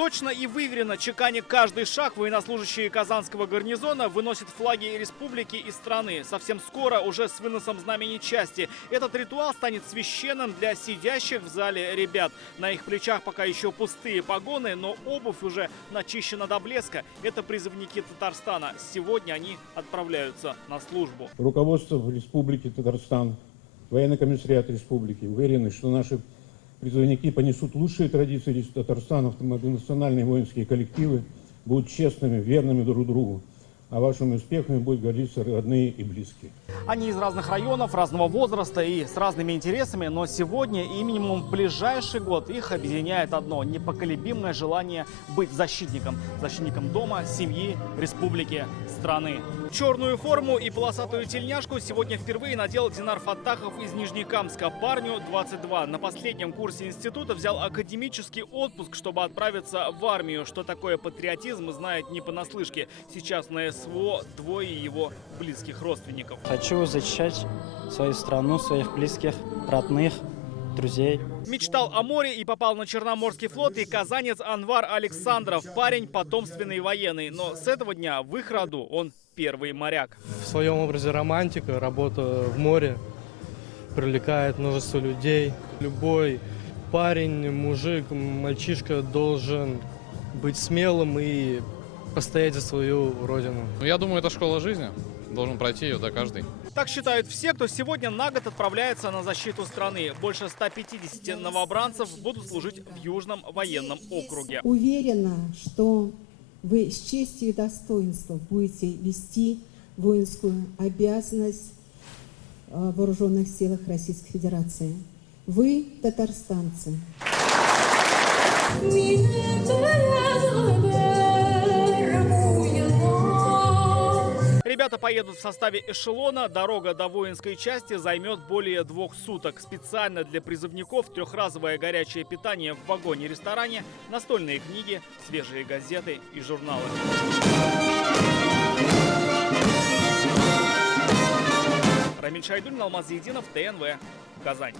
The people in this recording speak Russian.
Точно и выверенно, чеканя каждый шаг, военнослужащие Казанского гарнизона выносят флаги республики и страны. Совсем скоро, уже с выносом знамени части, этот ритуал станет священным для сидящих в зале ребят. На их плечах пока еще пустые погоны, но обувь уже начищена до блеска. Это призывники Татарстана. Сегодня они отправляются на службу. Руководство Республики Татарстан, военный комиссариат республики уверены, что наши призывники понесут лучшие традиции Татарстана, многонациональные воинские коллективы будут честными, верными друг другу. А вашими успехами будут гордиться родные и близкие. Они из разных районов, разного возраста и с разными интересами, но сегодня и минимум в ближайший год их объединяет одно – непоколебимое желание быть защитником. Защитником дома, семьи, республики, страны. Черную форму и полосатую тельняшку сегодня впервые надел Динар Фаттахов из Нижнекамска. Парню 22. На последнем курсе института взял академический отпуск, чтобы отправиться в армию. Что такое патриотизм, знает не понаслышке. Сейчас на СВО двое его близких родственников. Хочу защищать свою страну, своих близких, родных, друзей. Мечтал о море и попал на Черноморский флот и казанец Анвар Александров. Парень потомственный военный, но с этого дня в их роду он первый моряк. В своем образе романтика, работа в море привлекает множество людей. Любой парень, мужик, мальчишка должен быть смелым и постоять за свою родину. Я думаю, это школа жизни. Должен пройти ее каждый. Так считают все, кто сегодня на год отправляется на защиту страны. Больше 150 новобранцев будут служить в Южном военном округе. Уверена, что вы с честью и достоинством будете вести воинскую обязанность в вооруженных силах Российской Федерации. Вы татарстанцы. Ребята поедут в составе эшелона. Дорога до воинской части займет более 2 суток. Специально для призывников трехразовое горячее питание в вагоне-ресторане, настольные книги, свежие газеты и журналы. Рамиль Шайдуллин, Алмаз Единов, ТНВ, Казань.